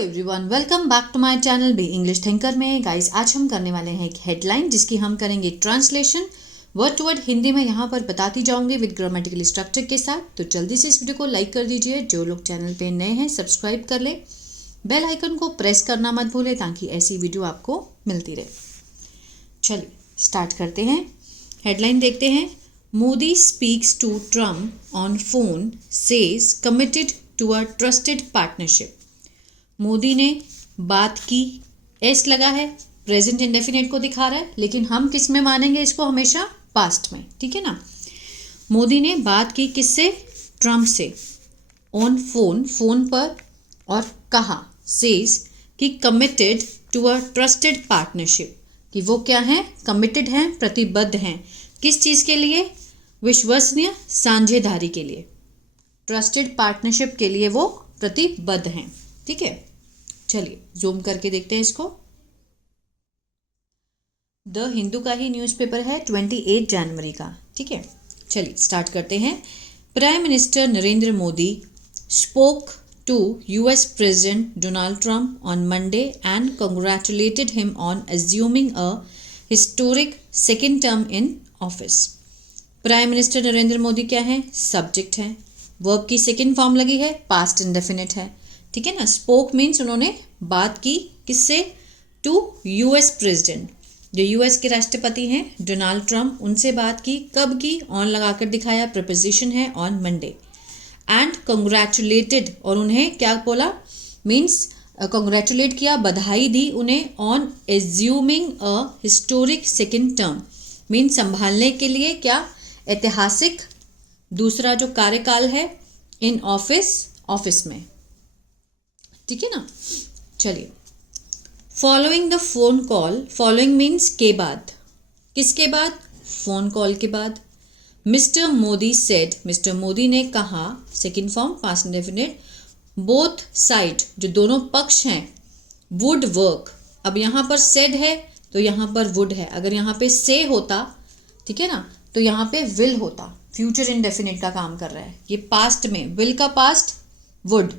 Everyone, welcome back to my channel B English thinker में। Guys, आज हम करने वाले हैं एक हेडलाइन जिसकी हम करेंगे translation word to word Hindi में यहाँ पर बताती जाऊंगी विद ग्रामेटिकल स्ट्रक्चर के साथ। तो जल्दी से इस वीडियो को लाइक कर दीजिए। जो लोग चैनल पे नए हैं सब्सक्राइब कर ले, बेल आइकन को प्रेस करना मत भूले ताकि ऐसी वीडियो आपको मिलती रहे। चलिए स्टार्ट करते हैं। हेडलाइन देखते हैं। Modi speaks to Trump on phone, says committed to a trusted partnership. Modi ने बात की, एस लगा है, प्रेजेंट इंडेफिनिट को दिखा रहा है, लेकिन हम किस में मानेंगे इसको? हमेशा पास्ट में, ठीक है ना। मोदी ने बात की किससे? ट्रम्प से। ऑन फोन, फोन पर, और कहा, सेज कि committed to a trusted partnership, कि वो क्या है? कमिटेड हैं, प्रतिबद्ध हैं। किस चीज़ के लिए? विश्वसनीय साझेदारी के लिए, ट्रस्टेड पार्टनरशिप के लिए वो प्रतिबद्ध हैं। ठीक है, चलिए जूम करके देखते हैं इसको। द हिंदू का ही न्यूज़पेपर है, 28 जनवरी का। ठीक है, चलिए स्टार्ट करते हैं। Prime minister Narendra Modi spoke to US president Donald Trump on Monday and congratulated him on assuming a historic second term in office. Prime minister Narendra Modi क्या है? सब्जेक्ट है। वर्ब की सेकेंड फॉर्म लगी है, पास्ट इंडेफिनिट है। ठीक है ना। स्पोक मीन्स उन्होंने बात की, किससे? टू यूएस प्रेसिडेंट, जो यूएस के राष्ट्रपति हैं डोनाल्ड ट्रंप, उनसे बात की। कब की? ऑन लगाकर दिखाया, प्रीपोजिशन है, ऑन मंडे। एंड कंग्रेचुलेटेड, और उन्हें क्या बोला? मीन्स कंग्रेचुलेट किया, बधाई दी उन्हें। On assuming a historic second term, means संभालने के लिए क्या? ऐतिहासिक दूसरा जो कार्यकाल है, इन ऑफिस, ऑफिस में। ठीक है ना। चलिए, following the phone call, following means के बाद, किसके बाद? फोन कॉल के बाद। Mister Modi said, mister Modi ने कहा, second form past indefinite. Both side, जो दोनों पक्ष हैं, वुड वर्क। अब यहाँ पर सेड है तो यहाँ पर वुड है। अगर यहाँ पे से होता, ठीक है ना, तो यहाँ पे विल होता। फ्यूचर इंडेफिनिट का काम कर रहा है, ये पास्ट में, विल का past would.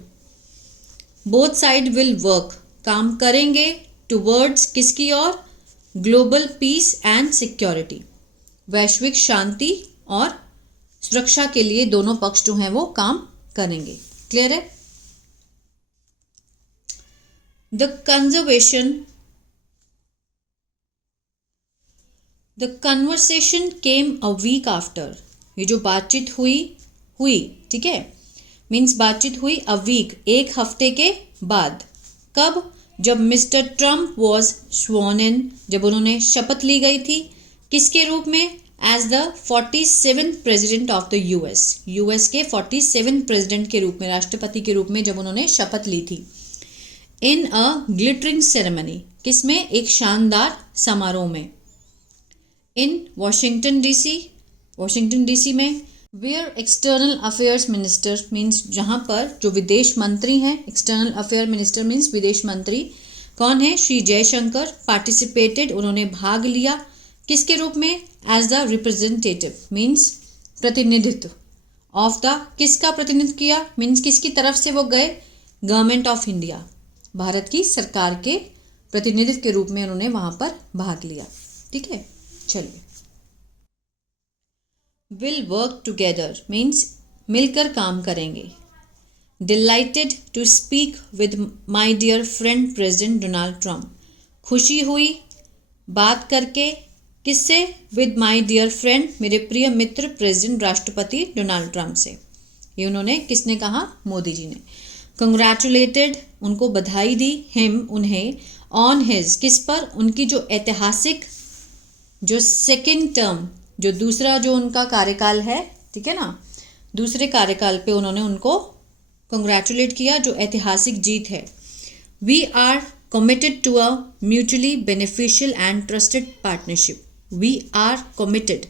Both side will work, काम करेंगे, टुवर्ड्स किसकी ओर? ग्लोबल पीस एंड सिक्योरिटी, वैश्विक शांति और सुरक्षा के लिए दोनों पक्ष जो हैं वो काम करेंगे। क्लियर है। The conversation came a week after, ये जो बातचीत हुई, ठीक है, मीन्स बातचीत हुई अ वीक, एक हफ्ते के बाद। कब? जब mister Trump was sworn in, जब उन्होंने शपथ ली गई थी, किसके रूप में? As the 47th president of the US, US के 47 प्रेसिडेंट के रूप में, राष्ट्रपति के रूप में जब उन्होंने शपथ ली थी। इन अ ग्लिटरिंग सेरेमनी, किसमें? एक शानदार समारोह में। In Washington DC, Washington DC में। Where external affairs minister, means जहाँ पर जो विदेश मंत्री हैं, एक्सटर्नल अफेयर मिनिस्टर मीन्स विदेश मंत्री, कौन है? श्री जयशंकर। पार्टिसिपेटेड, उन्होंने भाग लिया, किसके रूप में? एज द रिप्रेजेंटेटिव, मीन्स प्रतिनिधित्व ऑफ द, किसका प्रतिनिधित्व किया? मीन्स किसकी तरफ से वो गए? गवर्नमेंट ऑफ इंडिया, भारत की सरकार के प्रतिनिधित्व के रूप में उन्होंने वहाँ पर भाग लिया। ठीक है, चलिए। विल वर्क टुगेदर मीन्स मिलकर काम करेंगे। Delighted to speak with my dear friend president Donald Trump, खुशी हुई बात करके, किससे? विद माई डियर फ्रेंड, मेरे प्रिय मित्र प्रेसिडेंट राष्ट्रपति डोनाल्ड ट्रंप से। ये उन्होंने, किसने कहा? मोदी जी ने। कंग्रेचुलेटेड, उनको बधाई दी, हिम, उन्हें, ऑन हिज, किस पर? उनकी जो ऐतिहासिक जो सेकेंड टर्म, जो दूसरा जो उनका कार्यकाल है, ठीक है ना, दूसरे कार्यकाल पे उन्होंने उनको कंग्रेचुलेट किया, जो ऐतिहासिक जीत है। We are committed to a mutually beneficial and trusted partnership. We are committed,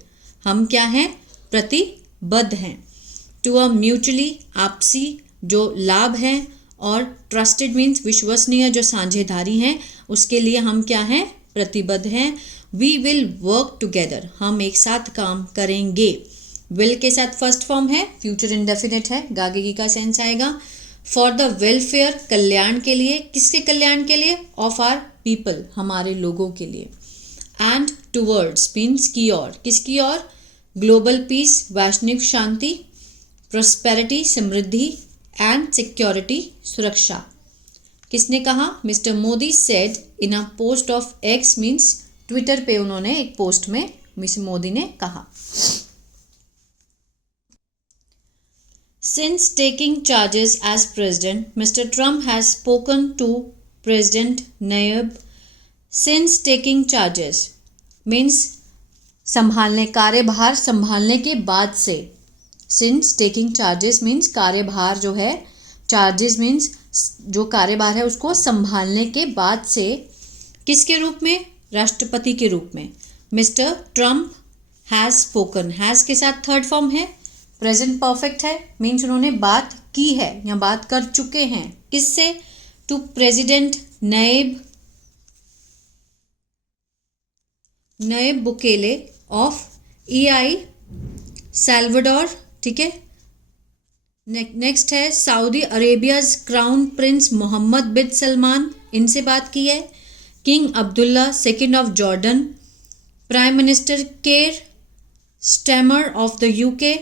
हम क्या हैं? प्रतिबद्ध हैं। टू अ म्यूचुअली, आपसी जो लाभ है, और ट्रस्टेड मीन्स विश्वसनीय जो साझेदारी हैं, उसके लिए हम क्या हैं? प्रतिबद्ध हैं। वी विल वर्क टुगेदर, हम एक साथ काम करेंगे। विल के साथ फर्स्ट फॉर्म है, फ्यूचर इंडेफिनिट है, गागेगी का सेंस आएगा। फॉर द वेलफेयर, कल्याण के लिए, किसके कल्याण के लिए, ऑफ आर पीपल, हमारे लोगों के लिए, एंड टूवर्ड्स मीन्स की ओर, किसकी ओर, ग्लोबल पीस, वैश्विक शांति, प्रॉस्पेरिटी समृद्धि, एंड सिक्योरिटी सुरक्षा। किसने कहा, mister Modi said in a post of x means Twitter पे उन्होंने एक पोस्ट में मिस्टर मोदी ने कहा। Since taking charges as president, Mr. Trump has spoken to President Nayib. Since taking charges means संभालने, कार्यभार संभालने के बाद से। Since taking charges means कार्यभार जो है, charges means जो कार्यभार है उसको संभालने के बाद से, किसके रूप में, राष्ट्रपति के रूप में। Mister Trump has spoken, has के साथ थर्ड फॉर्म है, प्रेजेंट परफेक्ट है, मीन्स उन्होंने बात की है या बात कर चुके हैं, किससे, to president Nayib Bukele of EI Salvador, ठीक है। नेक्स्ट है Saudi Arabia's crown prince Mohammed bin Salman, इनसे बात की है। King Abdullah second of Jordan, prime minister Keir Starmer of the UK,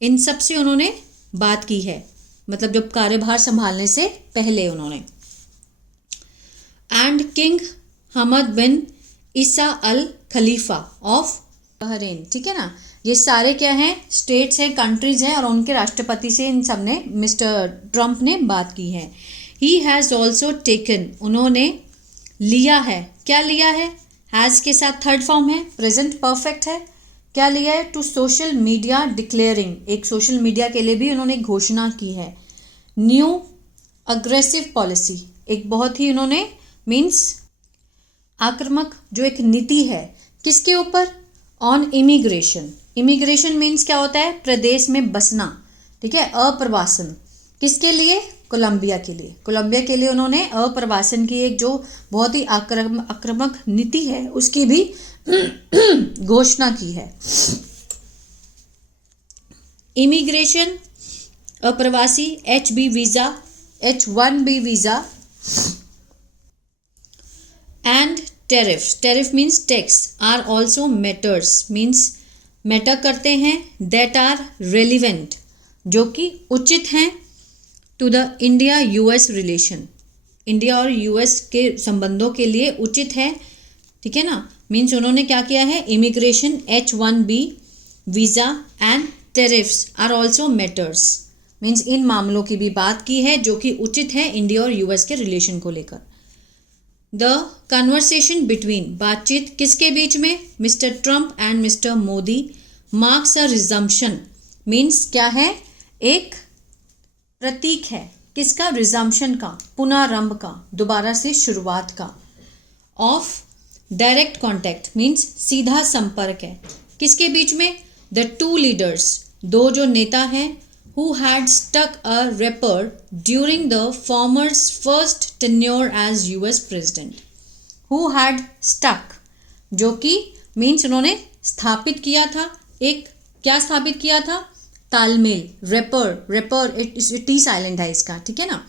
इन सब से उन्होंने बात की है, मतलब जब कार्यभार संभालने से पहले उन्होंने। And king Hamad bin Isa Al Khalifa of Bahrain, ठीक है ना। ये सारे क्या हैं, स्टेट्स हैं, कंट्रीज हैं, और उनके राष्ट्रपति से इन सब ने मिस्टर ट्रम्प ने बात की है। ही हैज़ ऑल्सो टेकन, उन्होंने लिया है, क्या लिया है, हैज़ के साथ थर्ड फॉर्म है, प्रेजेंट परफेक्ट है, क्या लिया है, टू सोशल मीडिया डिक्लेयरिंग, एक सोशल मीडिया के लिए भी उन्होंने घोषणा की है। न्यू अग्रेसिव पॉलिसी, एक बहुत ही उन्होंने मीन्स आक्रामक जो एक नीति है, किसके ऊपर, ऑन इमिग्रेशन। इमिग्रेशन मीन्स क्या होता है, प्रदेश में बसना, ठीक है, अप्रवासन, किसके लिए, कोलंबिया के लिए। कोलंबिया के लिए उन्होंने अप्रवासन की एक जो बहुत ही आक्रामक नीति है उसकी भी घोषणा की है। इमिग्रेशन, अप्रवासी, H1B visa and tariff, tariff means tax, are also matters means मैटर करते हैं, दैट आर रेलिवेंट, जो कि उचित हैं, to the India US relation, India और US के संबंधों के लिए उचित है, ठीक है ना। मीन्स उन्होंने क्या किया है, immigration, H1B visa and tariffs are also matters, means इन मामलों की भी बात की है जो कि उचित है इंडिया और US के रिलेशन को लेकर। द कन्वर्सेशन बिटवीन, बातचीत किसके बीच में, mister Trump and mister Modi, marks a resumption, means क्या है, एक प्रतीक है, किसका, रिजम्पशन का, पुनरारंभ का, दोबारा से शुरुआत का, ऑफ डायरेक्ट कॉन्टैक्ट मीन्स सीधा संपर्क है, किसके बीच में, द टू लीडर्स, दो जो नेता हैं, who had stuck a rapport during the former's first tenure as US president. Who had stuck, जो कि मीन्स उन्होंने स्थापित किया था, एक क्या स्थापित किया था, तालमेल, रेपर टी साइलेंट है इसका, ठीक है ना।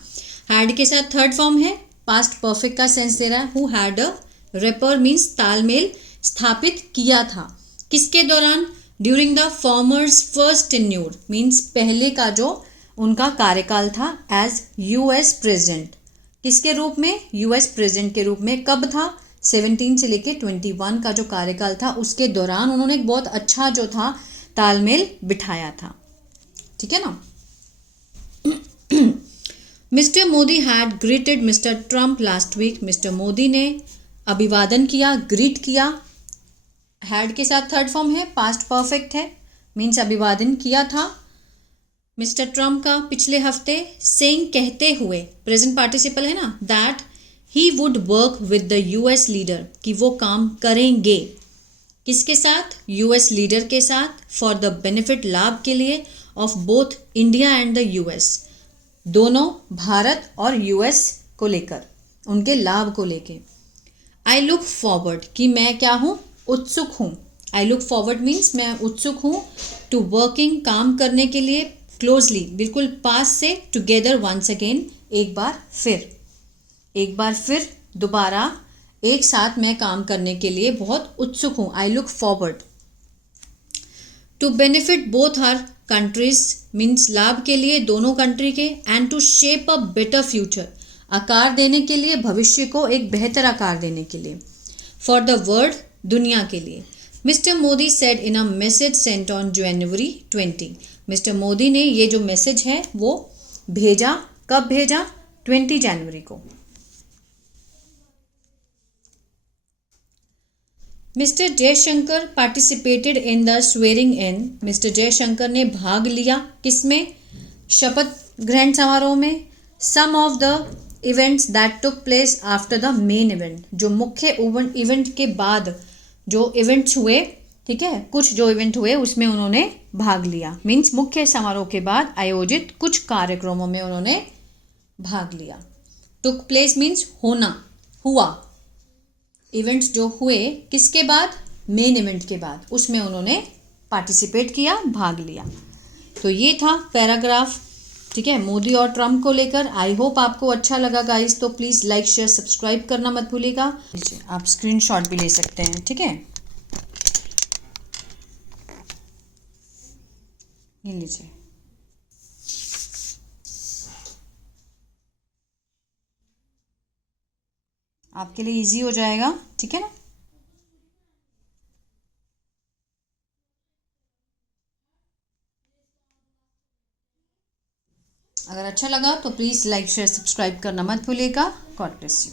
हैड के साथ थर्ड फॉर्म है, पास्ट परफेक्ट का सेंस दे रहा है, who had a rapport means तालमेल स्थापित किया था, किसके दौरान, during the former's first tenure means पहले का जो उनका कार्यकाल था एज US प्रेसिडेंट, किसके रूप में, US प्रेसिडेंट के रूप में, कब था, 17 से लेके 21 का जो कार्यकाल था उसके दौरान उन्होंने एक बहुत अच्छा जो था तालमेल बिठाया था, ठीक है ना। Mister Modi had greeted mister Trump last week, mister Modi ने अभिवादन किया, ग्रीट किया, हैड के साथ थर्ड फॉर्म है, पास्ट परफेक्ट है, मीन्स अभिवादन किया था मिस्टर ट्रम्प का पिछले हफ्ते, सेइंग कहते हुए, प्रेजेंट पार्टिसिपल है ना, that he would work with the US leader, कि वो काम करेंगे, किसके साथ, US लीडर के साथ, फॉर द बेनिफिट, लाभ के लिए, of both India and the US, दोनों भारत और US को लेकर, उनके लाभ को लेके। आई लुक फॉरवर्ड, कि मैं क्या हूँ, उत्सुक हूँ, आई लुक फॉरवर्ड मीन्स मैं उत्सुक हूँ, टू वर्किंग, काम करने के लिए, क्लोजली, बिल्कुल पास से, टुगेदर वंस अगेन, एक बार फिर दोबारा एक साथ मैं काम करने के लिए बहुत उत्सुक हूँ, I look forward. To benefit both our countries means लाभ के लिए दोनों कंट्री के, and to shape a better future, आकार देने के लिए, भविष्य को एक बेहतर आकार देने के लिए, फॉर द वर्ल्ड, दुनिया के लिए। Mister Modi said in a message Saint on January 20। Mister Modi ने ये जो मैसेज है वो भेजा, कब भेजा? 20 जनवरी को। Mister Jaishankar participated in the swearing in. Mister Jaishankar ने भाग लिया किसमें? शपथ ग्रहण समारोह में। Some of the events that took place after the main event, जो मुख्य इवेंट के बाद जो इवेंट्स हुए, ठीक है, कुछ जो इवेंट हुए उसमें उन्होंने भाग लिया, मीन्स मुख्य समारोह के बाद आयोजित कुछ कार्यक्रमों में उन्होंने भाग लिया। टुक प्लेस मीन्स होना, हुआ, इवेंट्स जो हुए किसके बाद? मेन इवेंट के बाद, उसमें उन्होंने पार्टिसिपेट किया, भाग लिया। तो ये था पैराग्राफ, ठीक है, मोदी और ट्रम्प को लेकर। आई होप आपको अच्छा लगा गाइस, तो प्लीज़ लाइक शेयर सब्सक्राइब करना मत भूलिएगा। आप स्क्रीनशॉट भी ले सकते हैं, ठीक है, ये लीजिए। आपके लिए इजी हो जाएगा, ठीक है ना। अगर अच्छा लगा तो प्लीज़ लाइक शेयर सब्सक्राइब करना मत भूलिएगा। God bless you.